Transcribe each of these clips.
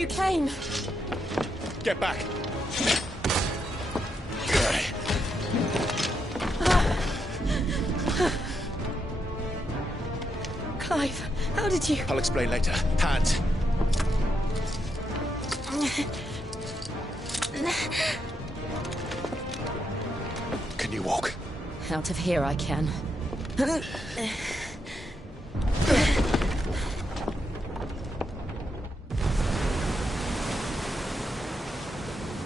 You came. Get back! Clive, how did you... I'll explain later. Hands! Can you walk? Out of here I can.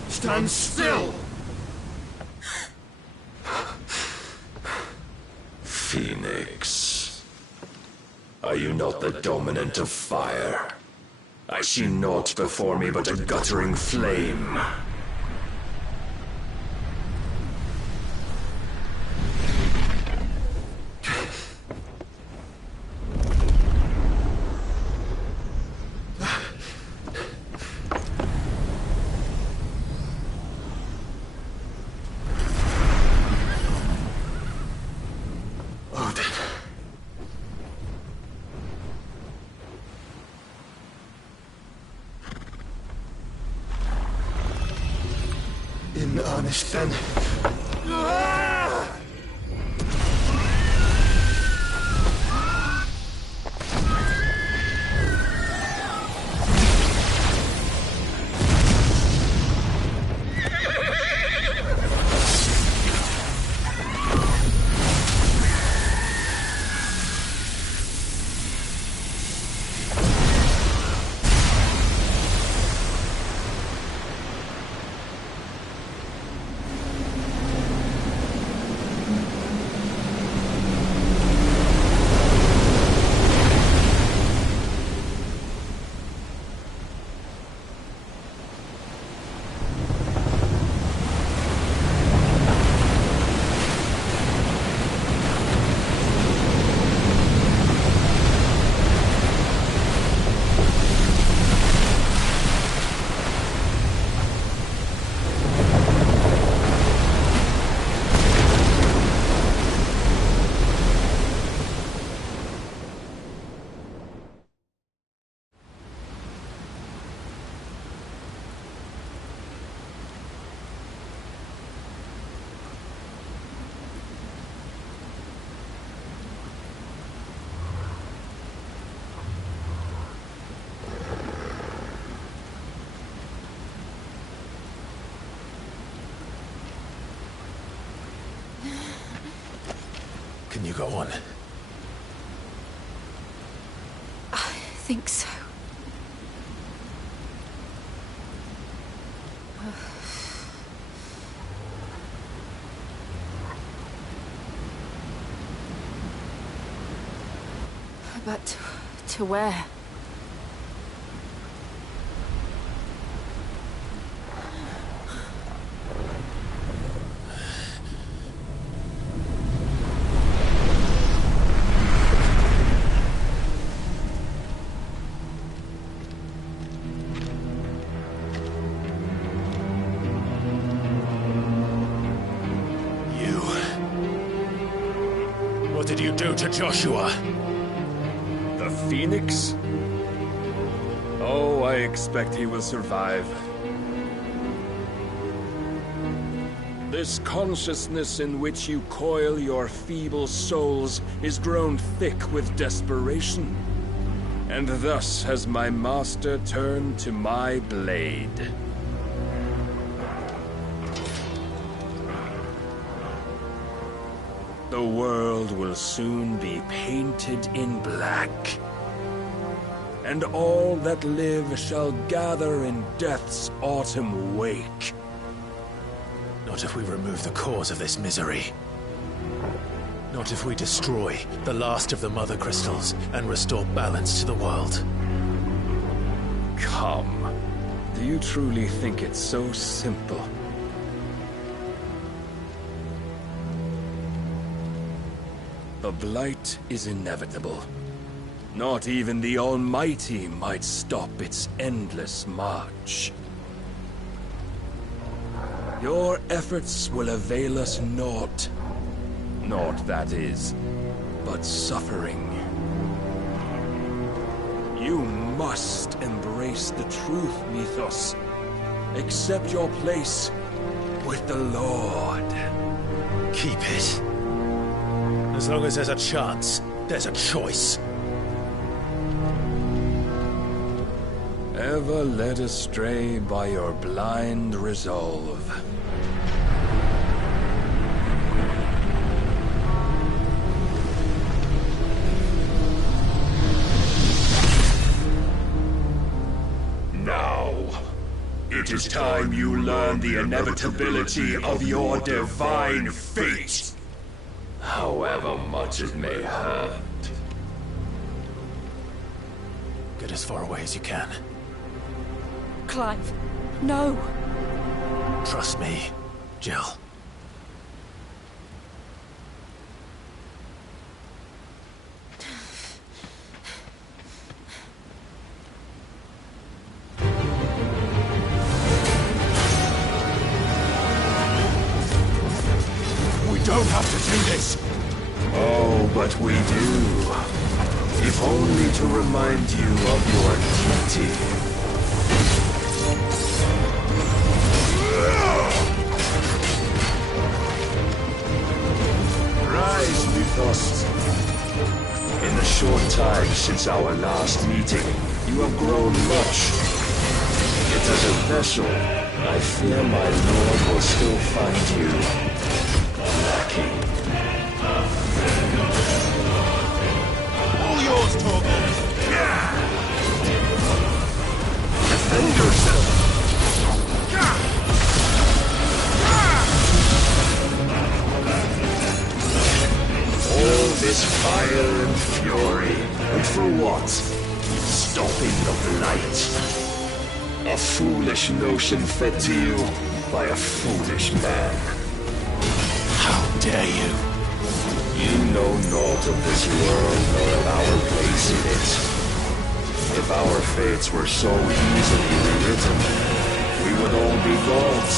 Stand still! Phoenix. Are you not the dominant of fire? I see naught before me but a guttering flame. In earnest, then. Can you go on? I think so. But to where? What did you do to Joshua? The Phoenix? Oh, I expect he will survive. This consciousness in which you coil your feeble souls is grown thick with desperation. And thus has my master turned to my blade. The world will soon be painted in black. And all that live shall gather in death's autumn wake. Not if we remove the cause of this misery. Not if we destroy the last of the Mother Crystals and restore balance to the world. Come. Do you truly think it's so simple? The blight is inevitable. Not even the Almighty might stop its endless march. Your efforts will avail us naught. Naught, that is, but suffering. You must embrace embrace the truth, Mythos. Accept your place with the Lord. Keep it. As long as there's a chance, there's a choice. Ever led astray by your blind resolve. Now, it is time you learn the inevitability of your divine fate. However much it may hurt. Get as far away as you can. Clive, no. Trust me, Jill. We don't have to do this! Oh, but we do. If only to remind you of your duty. Rise, Mythos. In the short time since our last meeting, you have grown much. Yet as a vessel, I fear my lord will still find you lacking. All yours, Torvald! Defend yourself! All this fire and fury, and for what? Stopping the light. A foolish notion fed to you by a foolish man. How dare you? You know naught of this world nor of our place in it. If our fates were so easily rewritten, we would all be gods.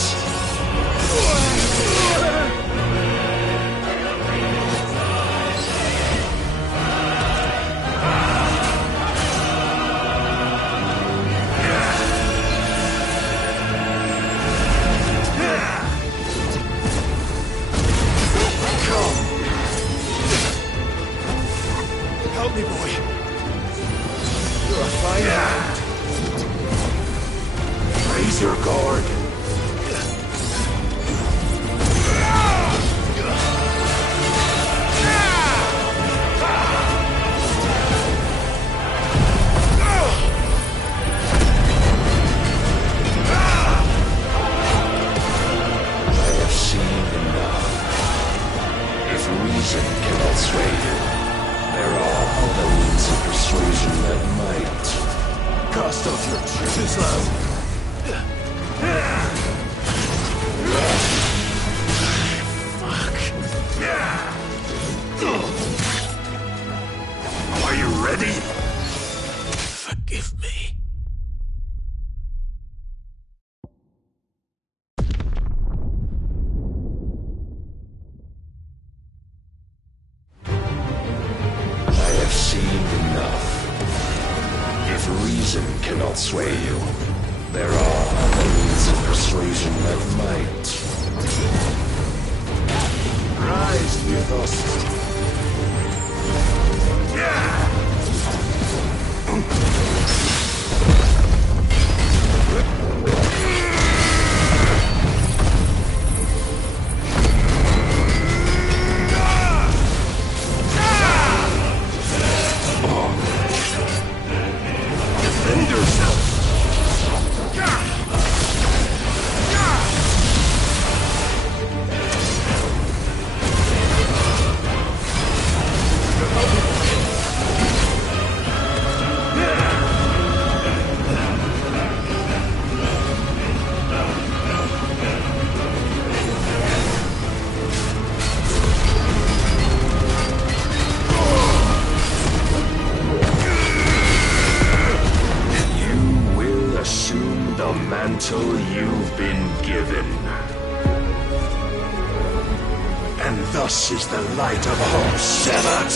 Help me, boy. You're a fighter. Raise your guard. I have seen enough. If reason cannot sway you, there are other means of persuasion that might. Cast off your tricks, love. Are you ready? Forgive me. I have seen enough. If reason cannot sway you, there are other means of persuasion that might. Rise, Mythos. Defend yourself. Mantle you've been given. And thus is the light of hope severed.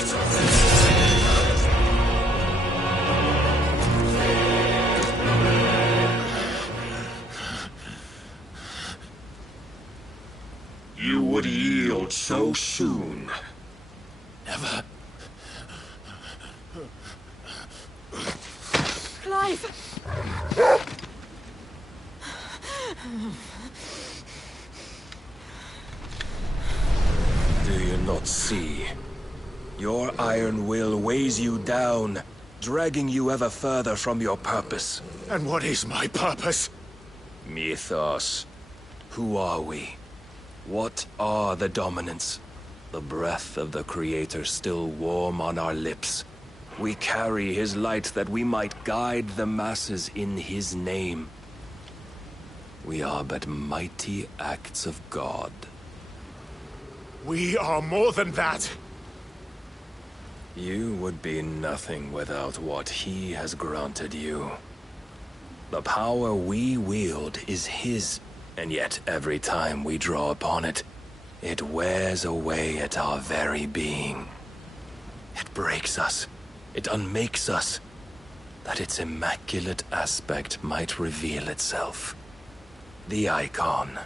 would yield so soon. Never. Clive! Do you not see? Your iron will weighs you down, dragging you ever further from your purpose. And what is my purpose? Mythos. Who are we? What are the dominants? The breath of the Creator still warm on our lips. We carry his light that we might guide the masses in his name. We are but mighty acts of God. We are more than that. You would be nothing without what he has granted you. The power we wield is his, and yet every time we draw upon it, it wears away at our very being. It breaks us. It unmakes us, that its immaculate aspect might reveal itself. The icon.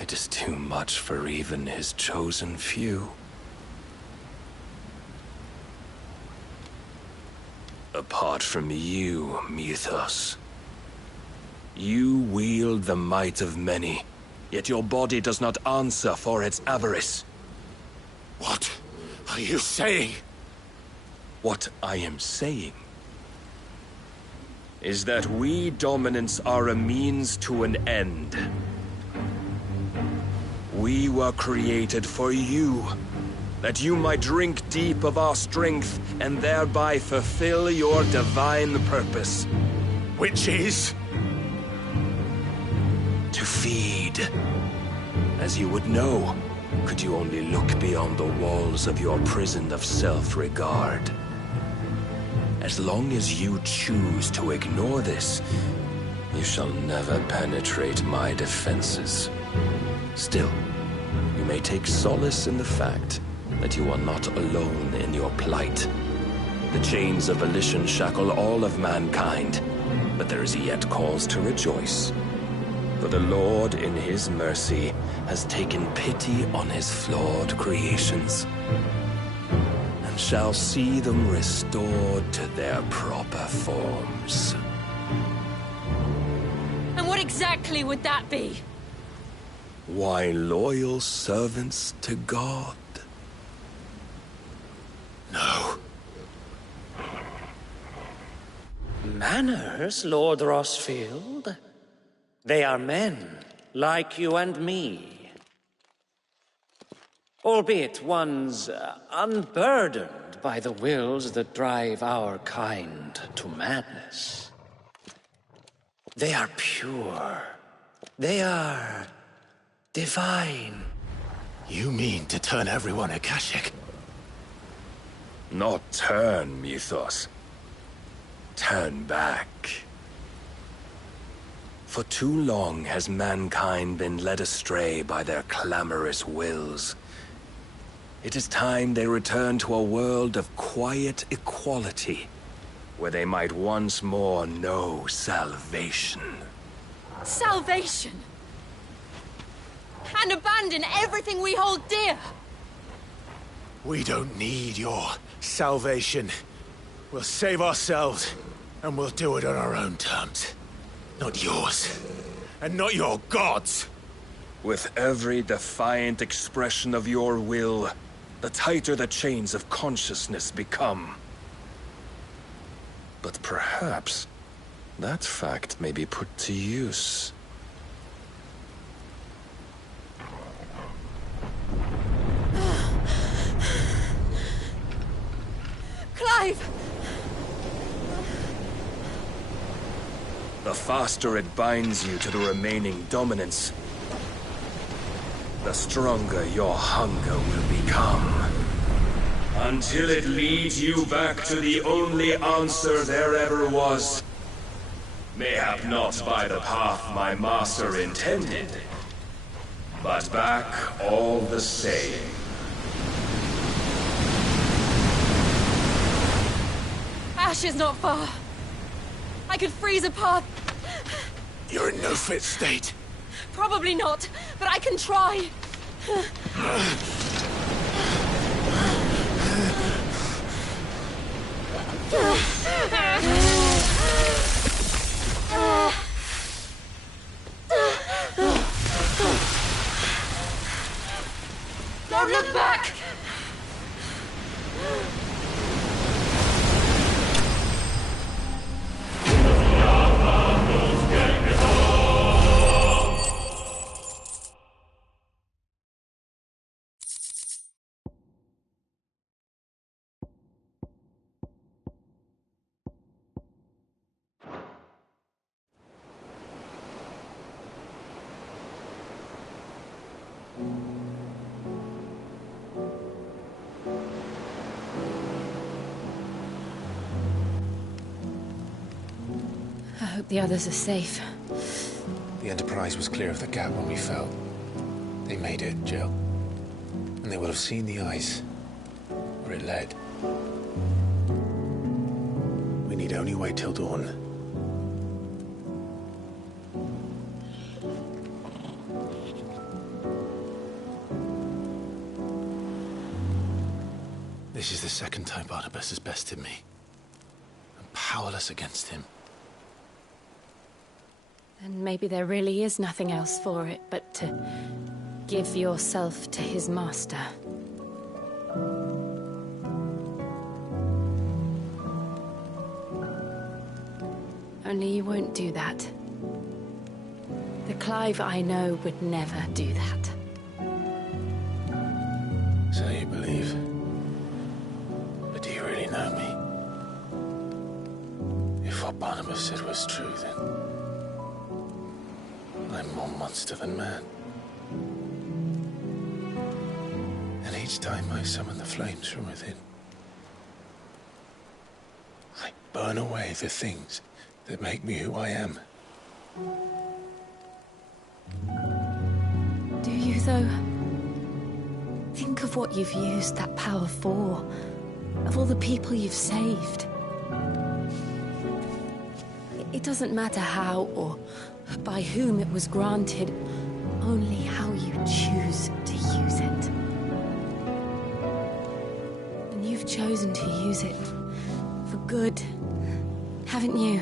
It is too much for even his chosen few. Apart from you, Mythos, you wield the might of many, yet your body does not answer for its avarice. What are you saying? What I am saying is that we dominants are a means to an end. We were created for you, that you might drink deep of our strength and thereby fulfill your divine purpose. Which is? To feed. As you would know, could you only look beyond the walls of your prison of self-regard. As long as you choose to ignore this, you shall never penetrate my defenses. Still, you may take solace in the fact that you are not alone in your plight. The chains of volition shackle all of mankind, but there is yet cause to rejoice. For the Lord, in his mercy, has taken pity on his flawed creations, and shall see them restored to their proper forms. And what exactly would that be? Why, loyal servants to God. No. Manners, Lord Rossfield? They are men, like you and me. Albeit ones unburdened by the wills that drive our kind to madness. They are pure. They are divine. You mean to turn everyone Akashic? Not turn, Mythos. Turn back. For too long has mankind been led astray by their clamorous wills. It is time they return to a world of quiet equality, where they might once more know salvation. Salvation! And abandon everything we hold dear! We don't need your salvation. We'll save ourselves, and we'll do it on our own terms. Not yours. And not your gods! With every defiant expression of your will, the tighter the chains of consciousness become. But perhaps that fact may be put to use. Clive! The faster it binds you to the remaining dominance, the stronger your hunger will become. Until it leads you back to the only answer there ever was. Mayhap not by the path my master intended, but back all the same. Ash is not far. I could freeze a path. You're in no fit state. Probably not, but I can try. Don't look back! I hope the others are safe. The Enterprise was clear of the gap when we fell. They made it, Jill. And they will have seen the ice where it led. We need only wait till dawn. This is the second time Barnabas has bested me. I'm powerless against him. And maybe there really is nothing else for it but to give yourself to his master. Only you won't do that. The Clive I know would never do that. So you believe? But do you really know me? If what Barnabas said was true, then I'm more monster than man. And each time I summon the flames from within, I burn away the things that make me who I am. Do you, though? Think of what you've used that power for, of all the people you've saved. It doesn't matter how or by whom it was granted, only how you choose to use it. And you've chosen to use it for good, haven't you?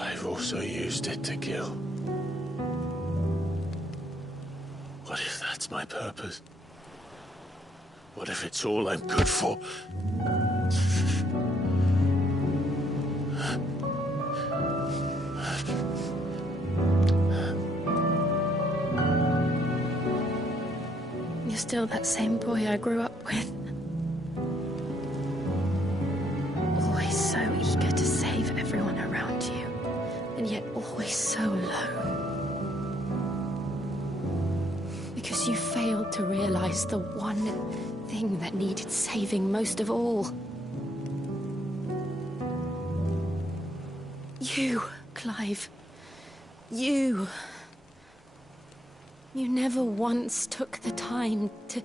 I've also used it to kill. What if that's my purpose? What if it's all I'm good for? You're still that same boy I grew up with. Always so eager to save everyone around you, and yet always so alone. Because you failed to realize the one thing that needed saving most of all. You, Clive. You. You never once took the time to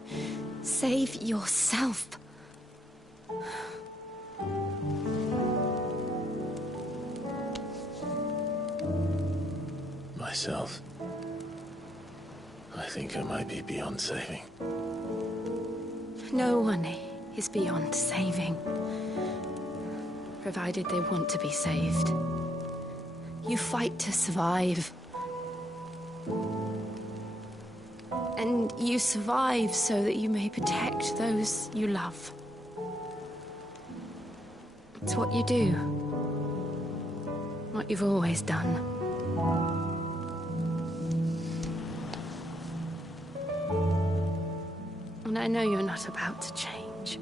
save yourself. Myself? I think I might be beyond saving. No one is beyond saving, provided they want to be saved. You fight to survive. And you survive so that you may protect those you love. It's what you do. What you've always done. And I know you're not about to change.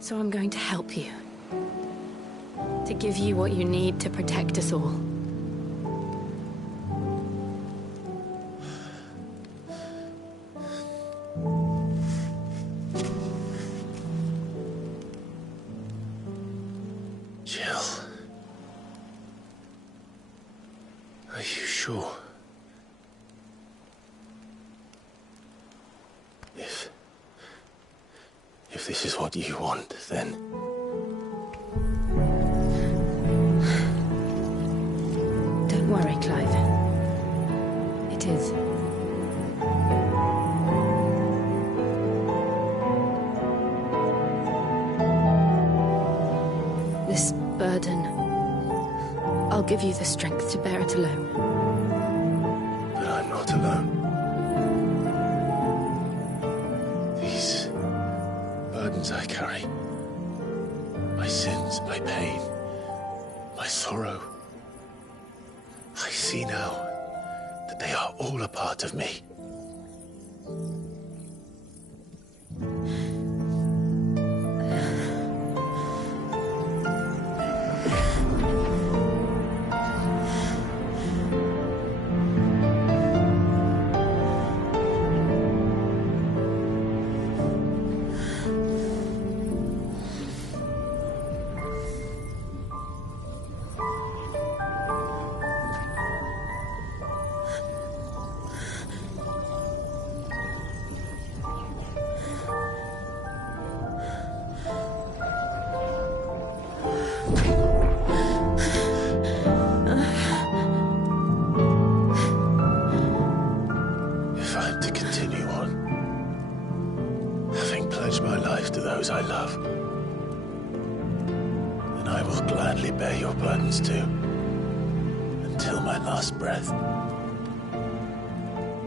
So I'm going to help you. To give you what you need to protect us all. Jill. Are you sure? If this is what you want, then... Don't worry. this burden. I'll give you the strength to bear it alone. But I'm not alone. These burdens I carry, my sins, my pain, my sorrow, I see now that they are all a part of me. My life to those I love, and I will gladly bear your burdens too, until my last breath.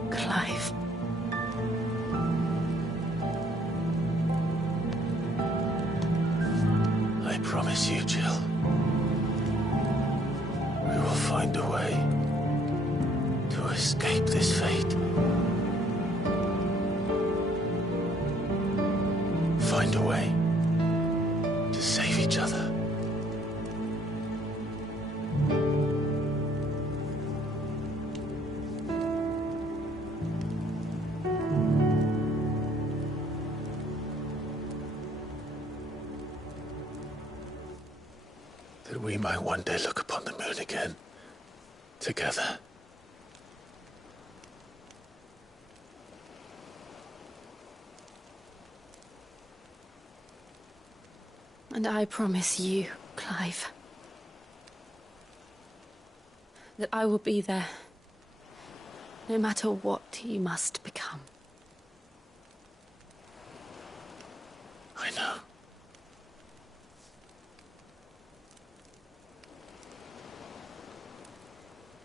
Clive. I promise you, Jill, we will find a way to escape this fate. Find a way to save each other. That we might one day look upon the moon again, together. And I promise you, Clive, that I will be there, no matter what you must become. I know.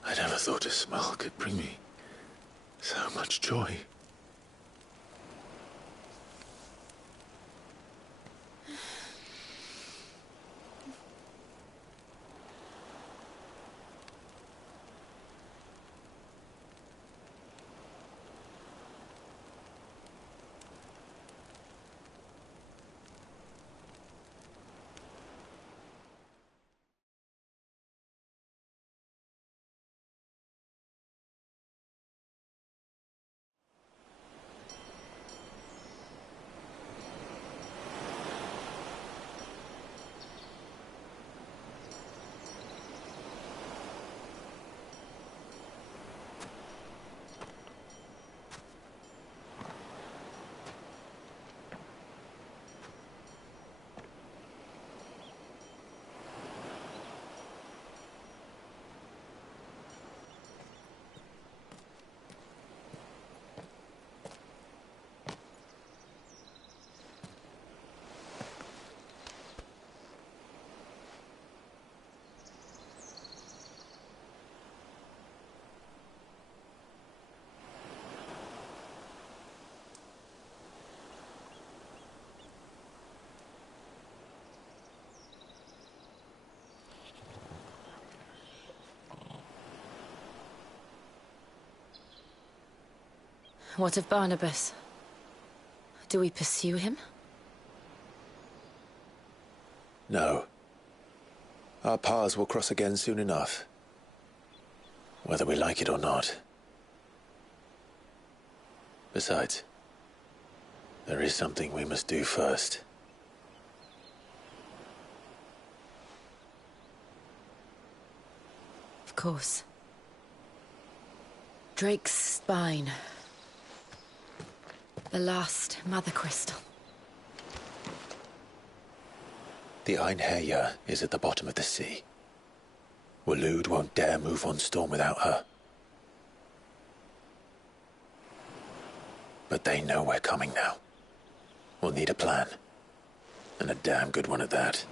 I never thought a smile could bring me so much joy. What of Barnabas? Do we pursue him? No. Our paths will cross again soon enough. Whether we like it or not. Besides, there is something we must do first. Of course. Drake's spine. The last Mother Crystal. The Einherjar is at the bottom of the sea. Waloed won't dare move on Storm without her. But they know we're coming now. We'll need a plan. And a damn good one at that.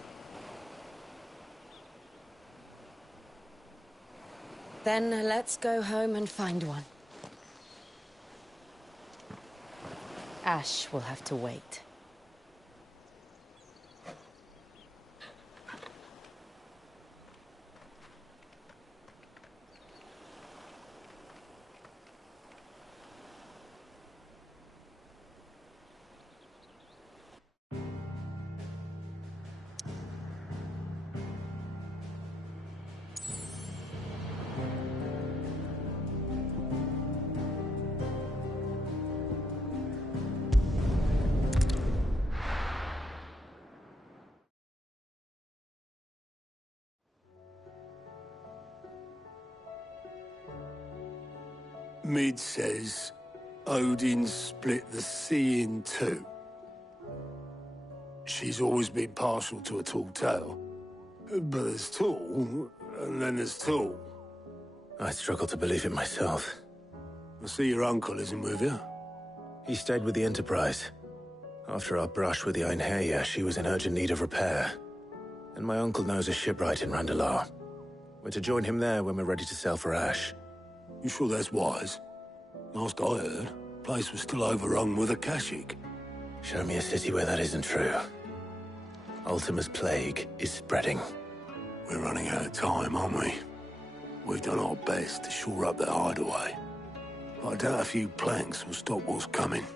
Then let's go home and find one. Ash will have to wait. Mid says Odin split the sea in two. She's always been partial to a tall tale. But there's tall, and then there's tall. I struggle to believe it myself. I see your uncle isn't with you. He stayed with the Enterprise. After our brush with the Einherja, she was in urgent need of repair. And my uncle knows a shipwright in Randalar. We're to join him there when we're ready to sail for Ash. You sure that's wise? Last I heard, the place was still overrun with Akashic. Show me a city where that isn't true. Ultima's plague is spreading. We're running out of time, aren't we? We've done our best to shore up their hideaway. I doubt a few planks will stop what's coming.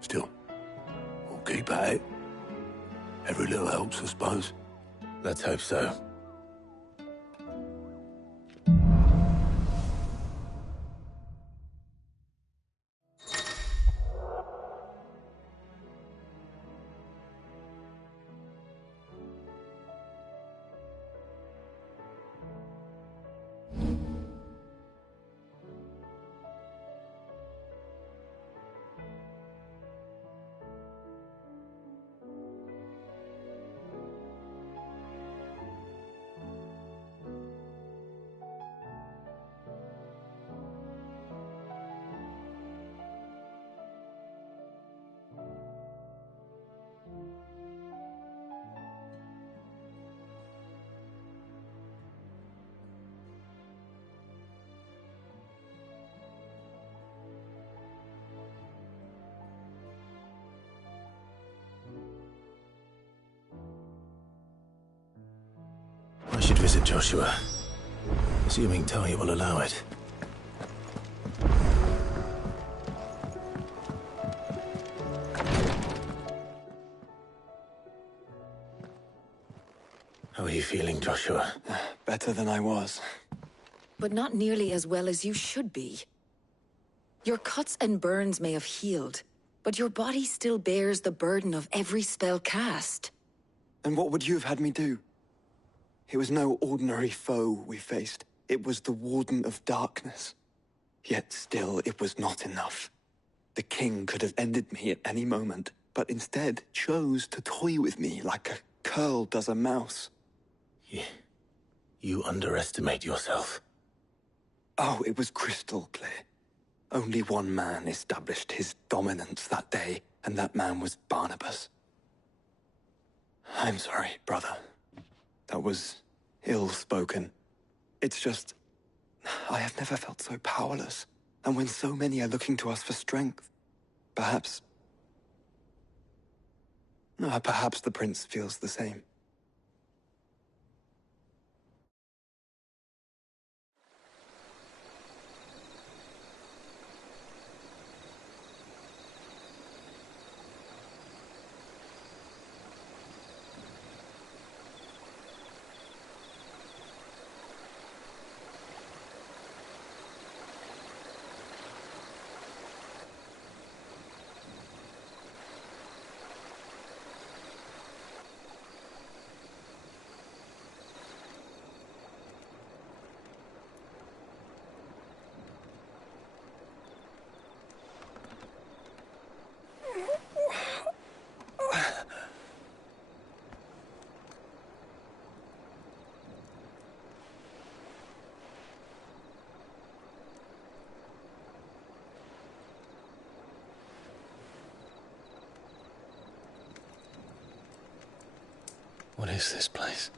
Still, we'll keep at it. Every little helps, I suppose. Let's hope so. I should visit Joshua. Assuming Talia will allow it. How are you feeling, Joshua? Better than I was. But not nearly as well as you should be. Your cuts and burns may have healed, but your body still bears the burden of every spell cast. And what would you have had me do? It was no ordinary foe we faced. It was the Warden of Darkness. Yet still, it was not enough. The king could have ended me at any moment, but instead chose to toy with me like a curl does a mouse. You underestimate yourself. Oh, it was crystal clear. Only one man established his dominance that day, and that man was Barnabas. I'm sorry, brother. That was ill-spoken. It's just, I have never felt so powerless. And when so many are looking to us for strength, perhaps the prince feels the same. What is this place?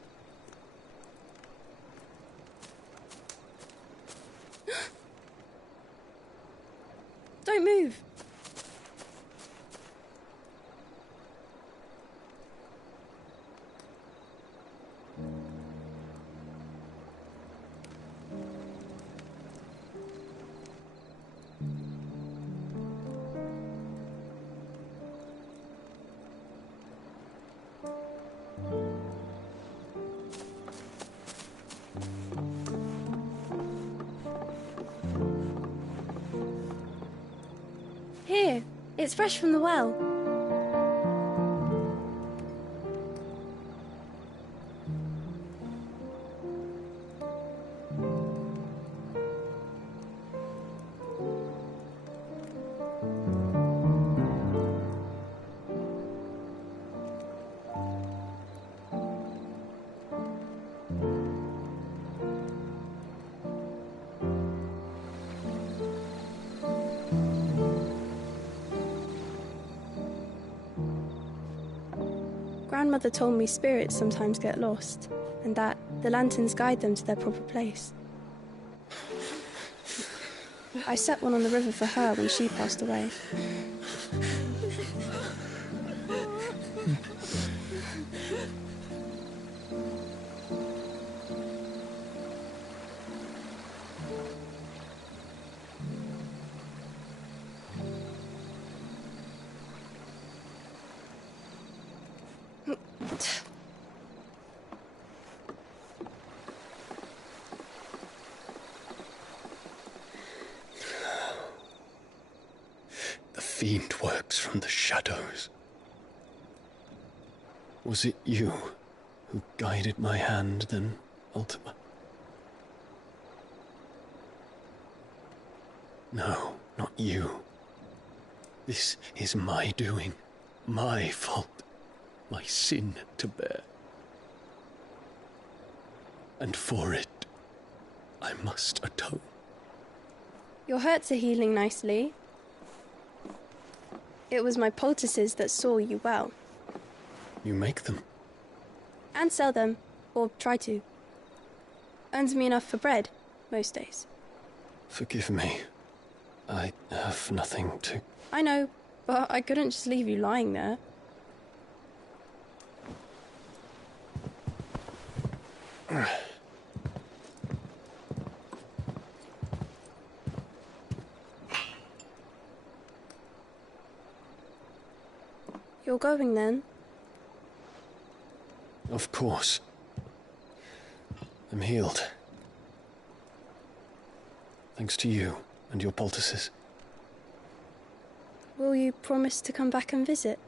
It's fresh from the well. Grandmother told me spirits sometimes get lost, and that the lanterns guide them to their proper place. I set one on the river for her when she passed away. The fiend works from the shadows. Was it you who guided my hand then, Ultima? No, not you. This is my doing, my fault, my sin to bear. And for it, I must atone. Your hurts are healing nicely. It was my poultices that saw you well. You make them? And sell them, or try to. Earns me enough for bread, most days. Forgive me. I have nothing to... I know, but I couldn't just leave you lying there. You're going then? Of course. I'm healed. Thanks to you and your poultices. Will you promise to come back and visit?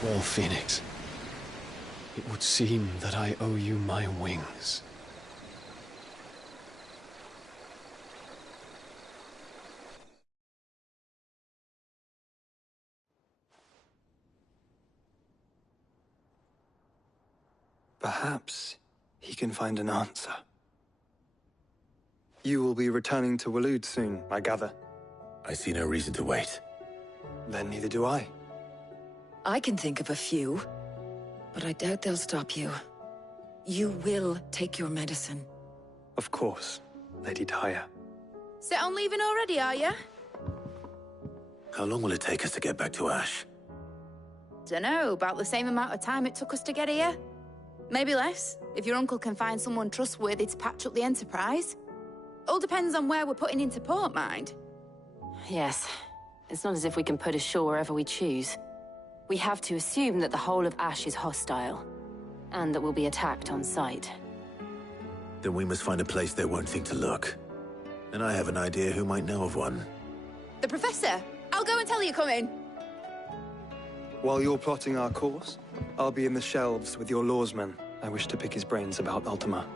Well, Phoenix, it would seem that I owe you my wings. Perhaps he can find an answer. You will be returning to Waloed soon, I gather. I see no reason to wait. Then neither do I. I can think of a few, but I doubt they'll stop you. You will take your medicine. Of course, Lady Tyre. Set on leaving already, are you? How long will it take us to get back to Ash? Dunno, about the same amount of time it took us to get here. Maybe less, if your uncle can find someone trustworthy to patch up the Enterprise. All depends on where we're putting into port, mind. Yes. It's not as if we can put ashore wherever we choose. We have to assume that the whole of Ash is hostile, and that we'll be attacked on sight. Then we must find a place they won't think to look. And I have an idea who might know of one. The Professor! I'll go and tell you come in. While you're plotting our course, I'll be in the shelves with your lawsman. I wish to pick his brains about Ultima.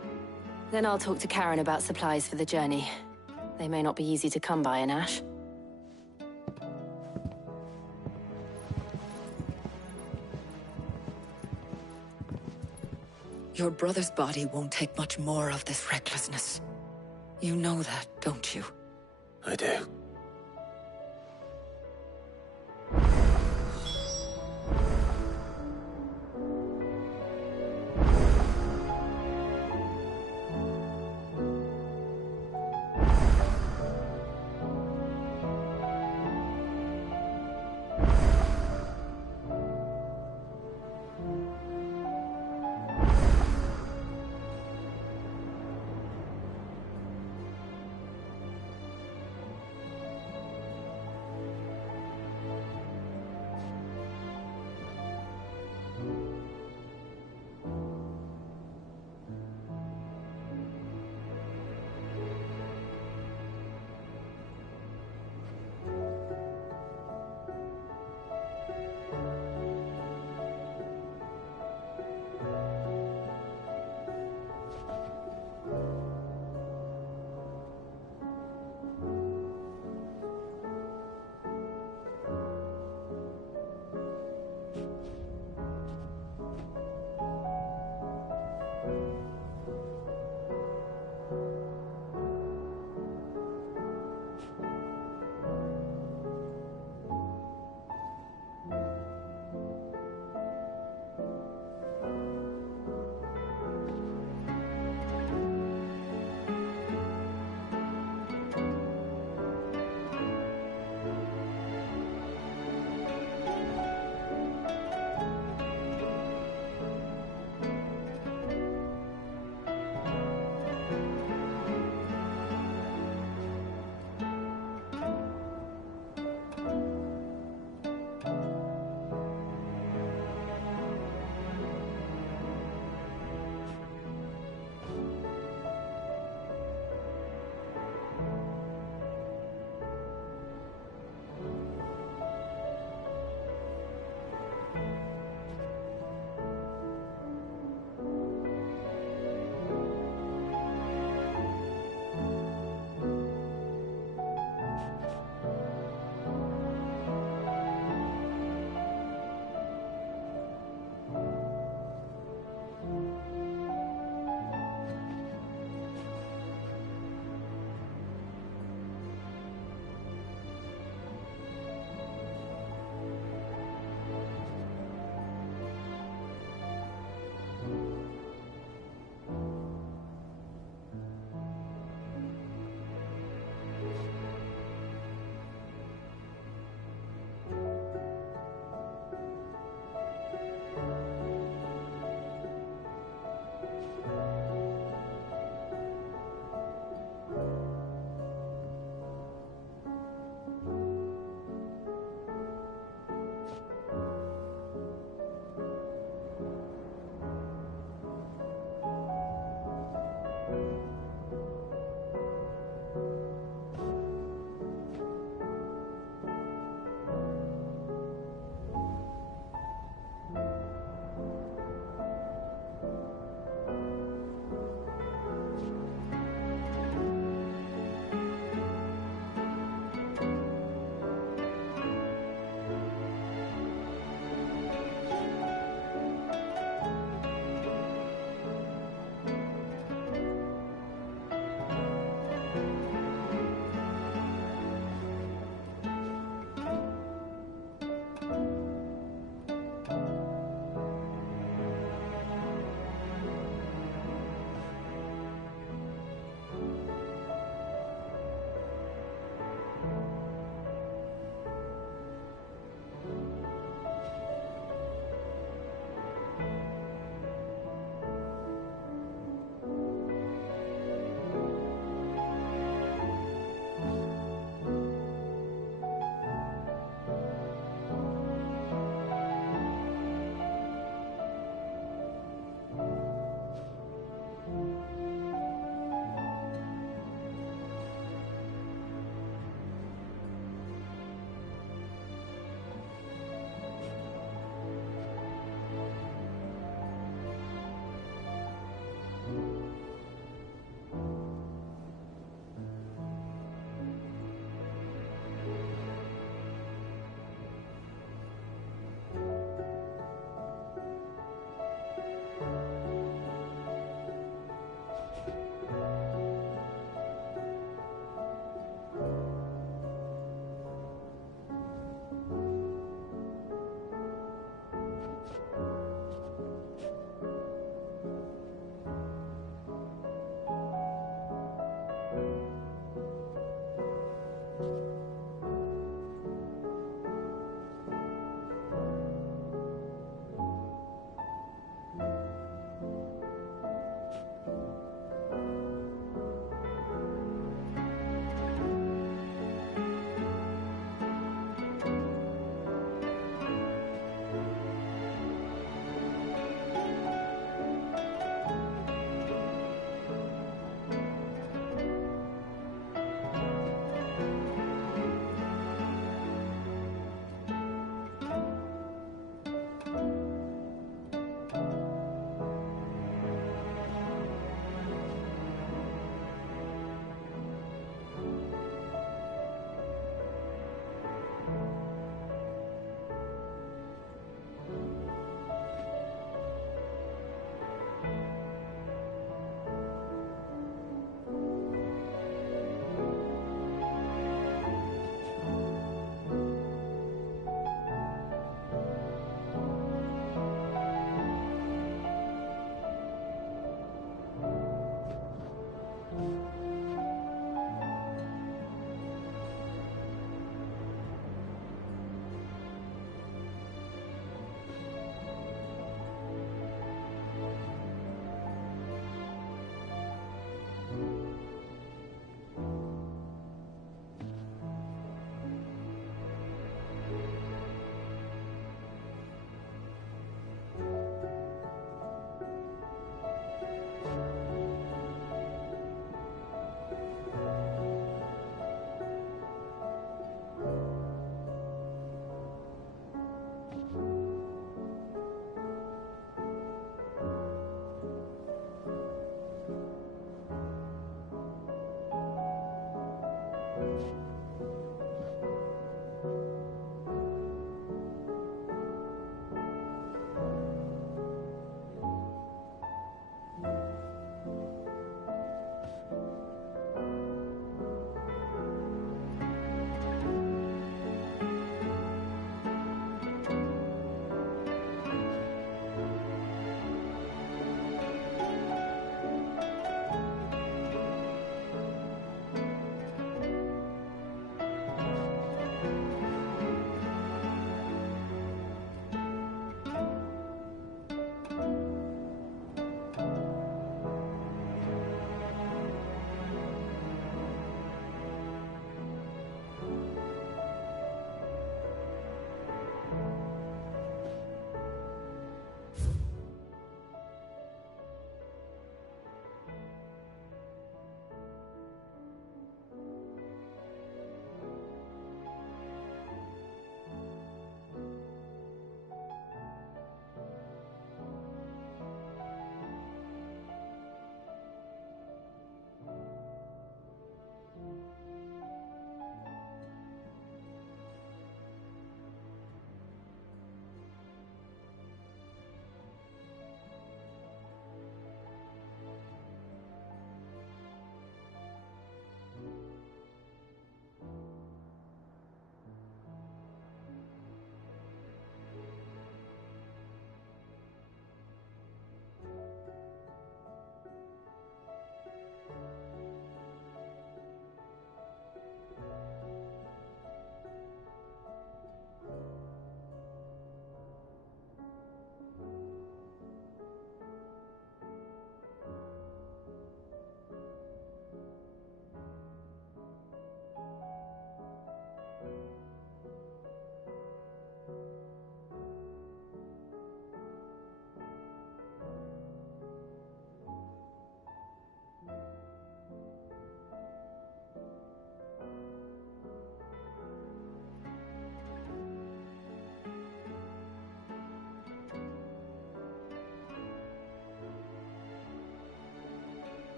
Then I'll talk to Karen about supplies for the journey. They may not be easy to come by in Ash. Your brother's body won't take much more of this recklessness. You know that, don't you? I do.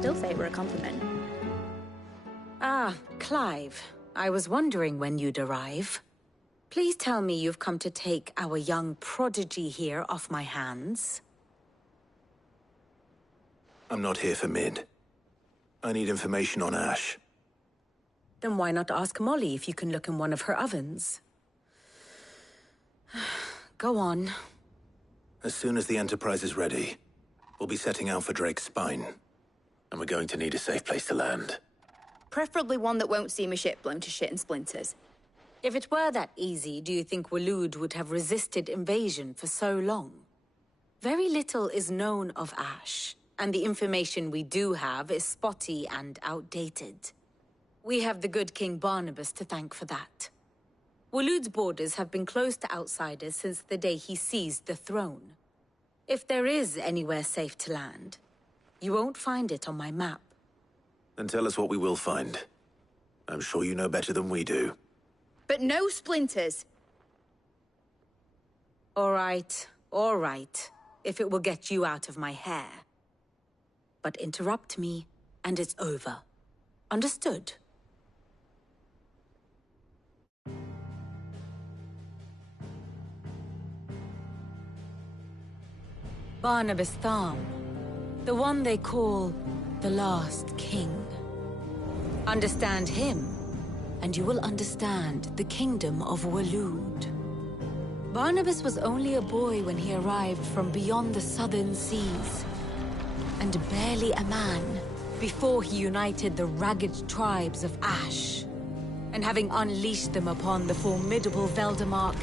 still say it were a compliment. Ah, Clive. I was wondering when you'd arrive. Please tell me you've come to take our young prodigy here off my hands. I'm not here for Mid. I need information on Ash. Then why not ask Molly if you can look in one of her ovens? Go on. As soon as the Enterprise is ready, we'll be setting out for Drake's Spine. And we're going to need a safe place to land. Preferably one that won't see my ship blown to shit and splinters. If it were that easy, do you think Waloed would have resisted invasion for so long? Very little is known of Ash, and the information we do have is spotty and outdated. We have the good King Barnabas to thank for that. Waloed's borders have been closed to outsiders since the day he seized the throne. If there is anywhere safe to land, you won't find it on my map. Then tell us what we will find. I'm sure you know better than we do. But no splinters! All right. If it will get you out of my hair. But interrupt me, and it's over. Understood? Barnabas Tharm. The one they call the Last King. Understand him, and you will understand the kingdom of Waloed. Barnabas was only a boy when he arrived from beyond the southern seas, and barely a man before he united the ragged tribes of Ash. And having unleashed them upon the formidable Veldamark,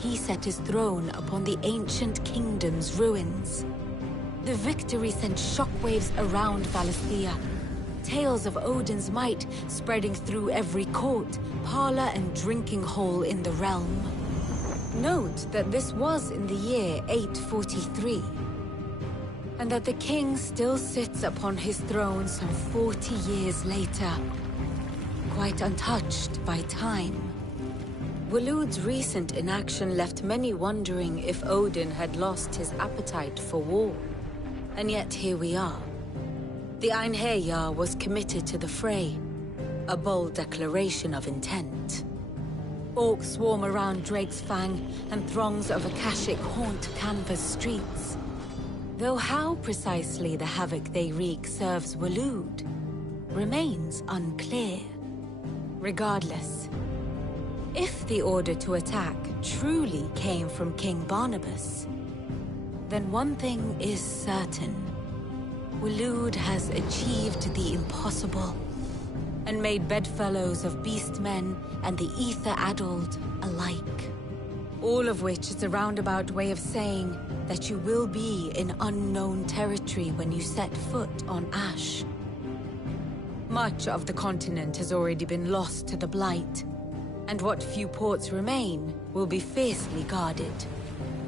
he set his throne upon the ancient kingdom's ruins. The victory sent shockwaves around Valisthea. Tales of Odin's might spreading through every court, parlor, and drinking hole in the realm. Note that this was in the year 843, and that the king still sits upon his throne some 40 years later, quite untouched by time. Waloed's recent inaction left many wondering if Odin had lost his appetite for war. And yet here we are. The Einherjar was committed to the fray, a bold declaration of intent. Orcs swarm around Drake's Fang, and throngs of Akashic haunt Canva's streets. Though how precisely the havoc they wreak serves Waloed remains unclear. Regardless, if the order to attack truly came from King Barnabas, then one thing is certain. Waloed has achieved the impossible, and made bedfellows of beastmen and the ether-addled alike. All of which is a roundabout way of saying that you will be in unknown territory when you set foot on Ash. Much of the continent has already been lost to the Blight, and what few ports remain will be fiercely guarded.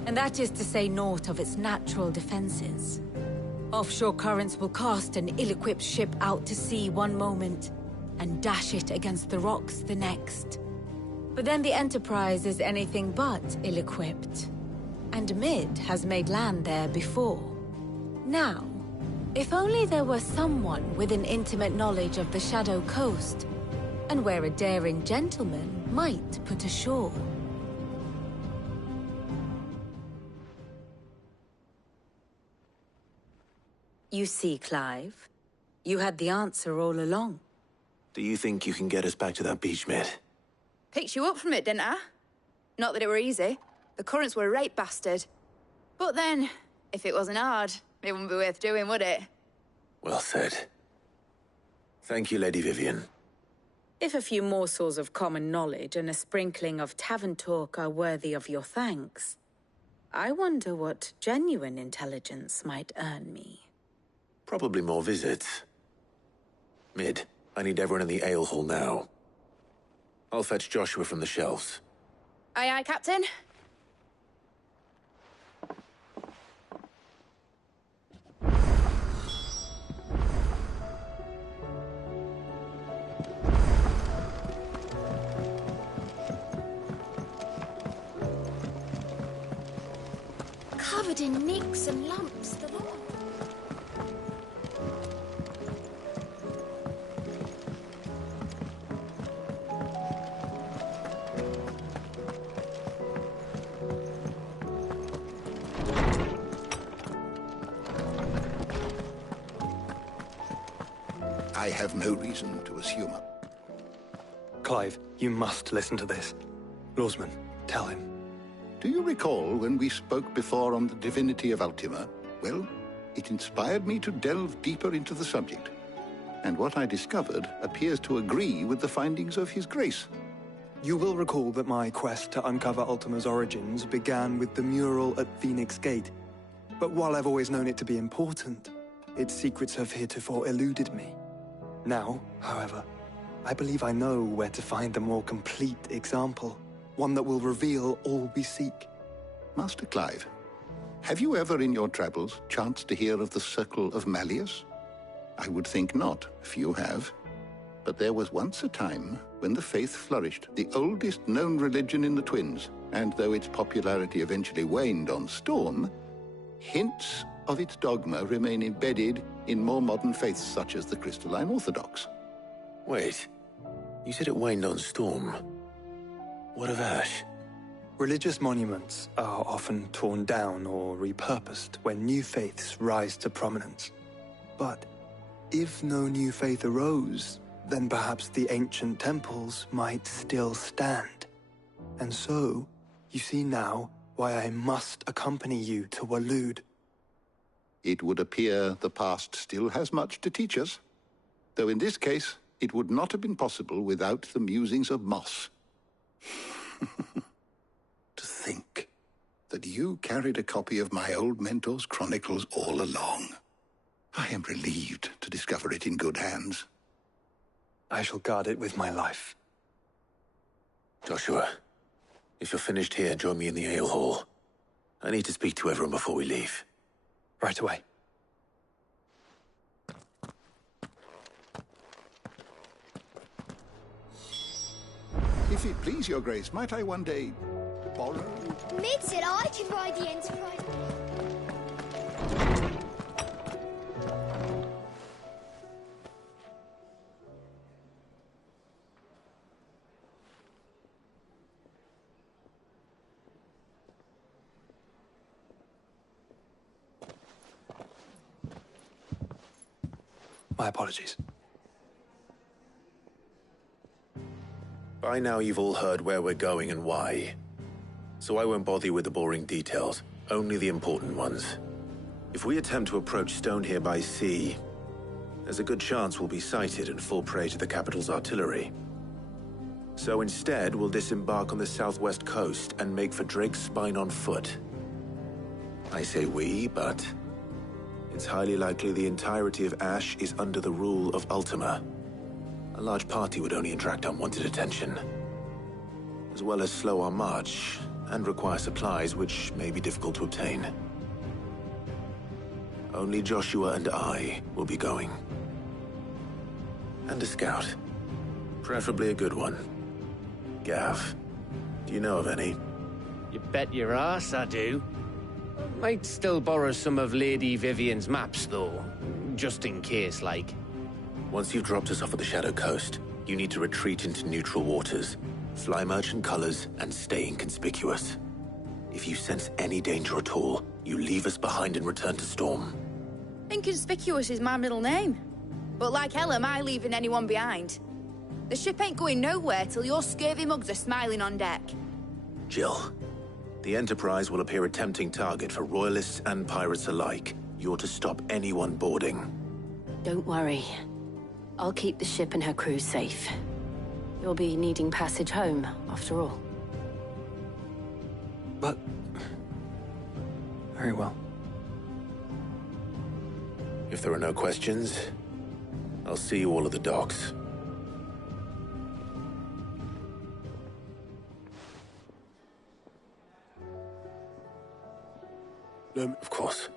And that is to say naught of its natural defenses. Offshore currents will cast an ill-equipped ship out to sea one moment, and dash it against the rocks the next. But then the Enterprise is anything but ill-equipped, and Mid has made land there before. Now, if only there were someone with an intimate knowledge of the Shadow Coast, and where a daring gentleman might put ashore. You see, Clive, you had the answer all along. Do you think you can get us back to that beach, Mid? Picked you up from it, didn't I? Not that it were easy. The currents were a right bastard. But then, if it wasn't hard, it wouldn't be worth doing, would it? Well said. Thank you, Lady Vivian. If a few morsels of common knowledge and a sprinkling of tavern talk are worthy of your thanks, I wonder what genuine intelligence might earn me. Probably more visits. Mid, I need everyone in the ale hall now. I'll fetch Joshua from the shelves. Aye, aye, Captain. Covered in nicks and lumps, the lot. I have no reason to assume. Clive, you must listen to this. Lawsman, tell him. Do you recall when we spoke before on the divinity of Ultima? Well, it inspired me to delve deeper into the subject. And what I discovered appears to agree with the findings of His Grace. You will recall that my quest to uncover Ultima's origins began with the mural at Phoenix Gate. But while I've always known it to be important, its secrets have heretofore eluded me. Now, however, I believe I know where to find the more complete example, one that will reveal all we seek. Master Clive, have you ever in your travels chanced to hear of the Circle of Malleus? I would think not, if you have. But there was once a time when the faith flourished, the oldest known religion in the Twins, and though its popularity eventually waned on Storm, hints of its dogma remain embedded in more modern faiths such as the Crystalline Orthodox. Wait, you said it waned on Storm. What of Ash? Religious monuments are often torn down or repurposed when new faiths rise to prominence. But if no new faith arose, then perhaps the ancient temples might still stand. And so, you see now why I must accompany you to Waloed. It would appear the past still has much to teach us, though in this case, it would not have been possible without the musings of Moss. To think that you carried a copy of my old mentor's chronicles all along. I am relieved to discover it in good hands. I shall guard it with my life. Joshua, if you're finished here, join me in the ale hall. I need to speak to everyone before we leave. Right away. If it please your grace, might I one day borrow? Mid said I could ride the Enterprise. My apologies. By now you've all heard where we're going and why. So I won't bother you with the boring details, only the important ones. If we attempt to approach Stone here by sea, there's a good chance we'll be sighted and fall prey to the capital's artillery. So instead, we'll disembark on the southwest coast and make for Drake's Spine on foot. I say we, but it's highly likely the entirety of Ash is under the rule of Ultima. A large party would only attract unwanted attention, as well as slow our march and require supplies which may be difficult to obtain. Only Joshua and I will be going. And a scout. Preferably a good one. Gav, do you know of any? You bet your ass I do. Might still borrow some of Lady Vivian's maps, though. Just in case, like. Once you've dropped us off at the Shadow Coast, you need to retreat into neutral waters, fly merchant colors, and stay inconspicuous. If you sense any danger at all, you leave us behind and return to Storm. Inconspicuous is my middle name. But like hell am I leaving anyone behind. The ship ain't going nowhere till your scurvy mugs are smiling on deck. Jill, the Enterprise will appear a tempting target for royalists and pirates alike. You're to stop anyone boarding. Don't worry. I'll keep the ship and her crew safe. You'll be needing passage home, after all. But... very well. If there are no questions, I'll see you all at the docks. Of course.